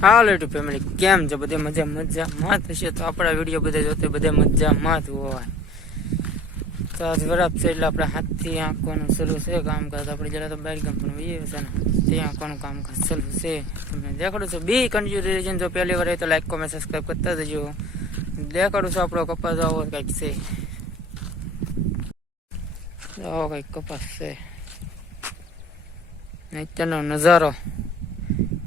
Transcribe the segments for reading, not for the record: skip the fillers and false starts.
હાલો YouTube family કેમ છે? બધે મજામાં થશે તો આપણા વિડીયો બધા જોતે બધે મજામાં જ હોય. તો આજ બરાબર છે એટલે આપણે હાથથી આંકવાનું શરૂ છે કામકાજ. આપણે જરા તો બહાર ગામ પણ વહીએ છે ને તે આંકવાનું કામકાજ શરૂ છે. તમે દેખાડું છો બી કન્ફ્યુઝન. જો પહેલી વાર તો લાઈક કોમેન્ટ સબસ્ક્રાઈબ કરતા જજો. દેખાડું છું આપણો કપાસ આવો કંઈક છે. આવો કંઈક કપાસ છે. અત્યારનો નજારો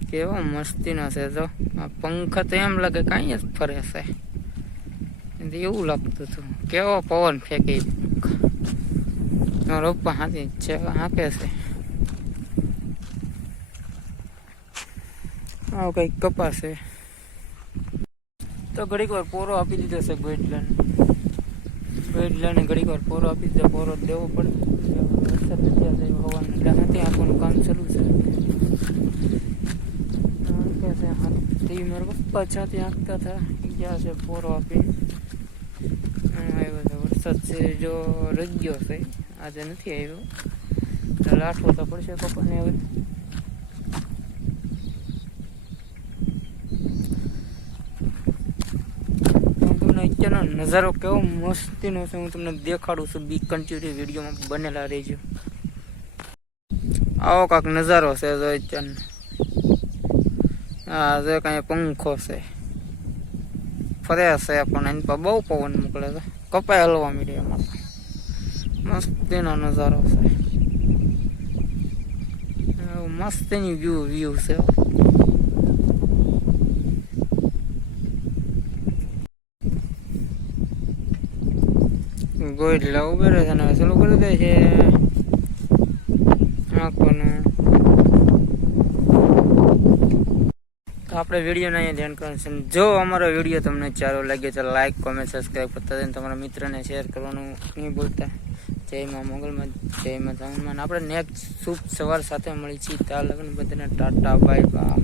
કેવો મસ્તીનો છે. તો આ પંખા તો એમ લાગે કાંઈ જ ફરે છે એવું લાગતું હતું. કેવો પવન ફેંકે પંખા. રોપા હાથી છે હાંકે છે. આવો કંઈક કપાસ છે. તો ઘડીક વાર પોરો આપી દીધો છે ગોઈડલાને ઘડીક વાર પોરો આપી દીધો. પોરો દેવો પડે. વરસાદ નથી આવતો હવાનું એટલે હાથી આપવાનું કામ ચાલુ છે. હાથી મારા પપ્પા છાતી આંકતા હતા ગયા છે પોરો આપી. આવ્યો છે વરસાદ છે જો રજ્યો છે આજે નથી આવ્યો. લાઠવો તો પડશે પપ્પાને હવે. અત્યારનો નજારો કેવો મસ્તીનો છે હું તમને દેખાડું છું. બી કન્ટિન્યુ વિડીયોમાં બનેલા રહેજો. આવો કાંક નજારો છે તો અત્યારનો. હા જો કાંઈ પંખો છે ફરે છે પણ એની પર બહુ પવન મોકલે છે. કપાય હલવા મીડિયા એમાં મસ્તીનો નજારો છે. મસ્તીની વ્યૂ છે. ગોઈડલા ઉભે રહે છે ને ચાલુ કરી દે છે આંખોનું. તો આપણે વિડીયોને અહીંયા ધ્યાન કરવાનું છે. જો અમારો વિડીયો તમને સારો લાગે તો લાઈક કોમેન્ટ સબસ્ક્રાઈબ કરતા જઈને તમારા મિત્રને શેર કરવાનું નહીં ભૂલતા. જય માં મોગલમાં, જય માં ચામુંડમાં. આપણે નેક્સ્ટ શુભ સવાર સાથે મળી છીએ. ત્યાં લગ્ન બધાને ટાટા બાય બાય.